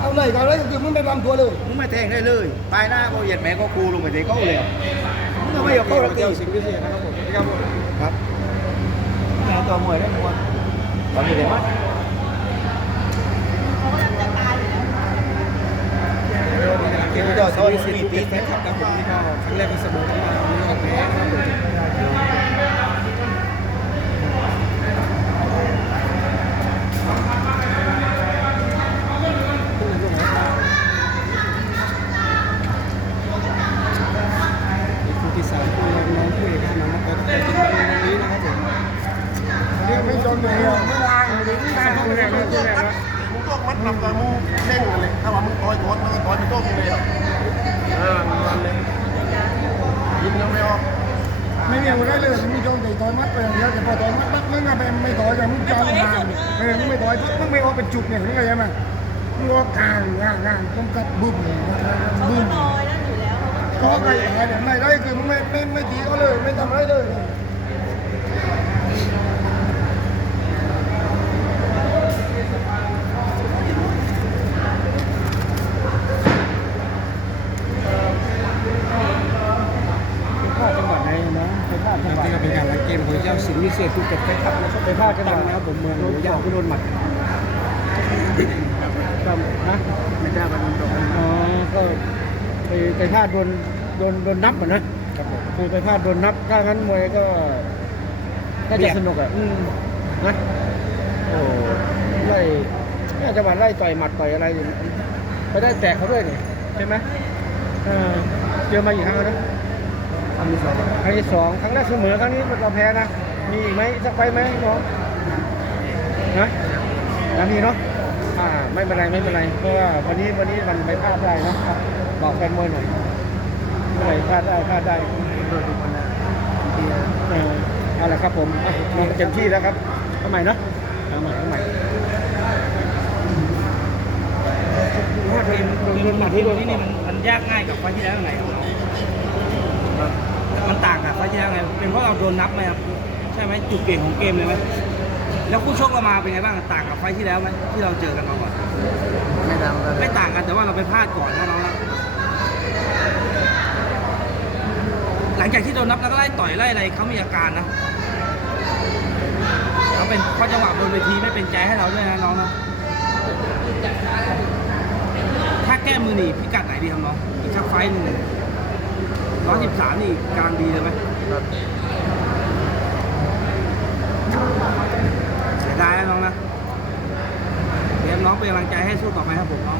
เอาเลยเอาเลยคือมึงไปรำตัวเลยมึงไม่แทงได้เลยปลายหน้าเขาเหยียดแม่ก็กูลงไปเตะเขาเลยมึงก็ไม่ยอมเข้าหรอกทีเจ้าสิ่งพิเศษนะครับผมนะครับผมครับแม่ตัวมวยได้มวยตอนนี้เลยมั้ยเกี่ยวกับเขาสิ่งพิเศษครับครับผมนี่ก็ครั้งแรกก็เสมอกันมาวันนี้ก็แพ้ครับผม คู่ที่สามคู่น้องคู่เอกน้องก็ต้องไปที่วันนี้นะครับผมเรียกไม่จนเลยอะไม่วางเลยไม่วางคู่แรกคู่แรกนะ มึงต้องมัดนำกับมึงเด้งเลยถ้าว่ามึงต่อยโดนมึงต่อยไม่ต้องเลยอะเออมันเลยยิงยังไม่ออกไม่มีอะไรเลยมึงจนแต่ต่อยมัดไปอย่างเดียวแต่พอต่อยมัดปั๊บมึงอะไม่ไม่ต่อยอย่างมึงจำงานเออมึงไม่ต่อยปั๊บมึงไม่ออกเป็นจุดเนี่ยมึงเข้าใจไหมมึงออกกลางงานงานต้องกัดบึ้มบึ้มก็ไงอะไรเนี่ยไม่ได้คือมึงไม่ไม่ไม่ตีเขาเลยไม่ทำอะไรเลย พลาดจังหวะไหนนะไปพลาดจังหวะ นี่ก็เป็นการล้างเกมของเจ้าสิงห์วิเศษภูเก็ตไปครับนะครับไปพลาดจังหวะนะครับผมเมืองโดนยาวก็โดนหมัดก็นะไม่ได้มันโดนอ๋อก็ไปไปพลาดโดนโดนโดนนับอะนะครับผมคือไปพลาดโดนนับถ้างั้นมวยก็น่าจะสนุกอะนะโอ้ไล่น่าจะมาไล่ต่อยหมัดต่อยอะไรอยู่ไปได้แตกเขาด้วยนี่ใช่ไหมเออเจอมาอีกครั้งแล้วนะ ทำที่สองครั้งที่สองครั้งแรกเสมอครั้งนี้เราแพ้นะ มีอีกไหมสักไฟล์ไหมน้องนะแล้วมีเนาะอ่าไม่เป็นไรไม่เป็นไรเพราะว่าวันนี้วันนี้มันไปพลาดได้นะครับบอกแฟนมวยหน่อยไม่เป็นไรพลาดได้พลาดได้โดนทุกคนนะเออเอาละครับผมอะลงเต็มที่แล้วครับทำไมเนาะเอาใหม่เอาใหม่ว่าเกมเกมหมัดที่โดนนี่นี่มันมันยากง่ายกับไฟล์ที่แล้วยังไงครับน้อง มันต่างกับไฟล์ที่แล้วไงเป็นเพราะเราโดนนับไหมครับใช่ไหมจุดเปลี่ยนของเกมเลยไหมแล้วคู่ชกเรามาเป็นไงบ้างต่างกับไฟล์ที่แล้วไหมที่เราเจอกันมาก่อนไม่ดังกันไม่ต่างกันแต่ว่าเราไปพลาดก่อนนะน้องนะหลังจากที่โดนนับแล้วก็ไล่ต่อยไล่อะไรเขามีอาการนะเขาเป็นเพราะจังหวะบนเวทีไม่เป็นใจให้เราด้วยนะน้องนะถ้าแก้มือหนีพิกัดไหนดีครับน้องอีกสักไฟต์หนึ่ง ร้อยสิบสามนี่กลางดีเลยไหมเสียดายนะน้องนะเดี๋ยวน้องเป็นกำลังใจให้สู้ต่อไปครับผมน้อง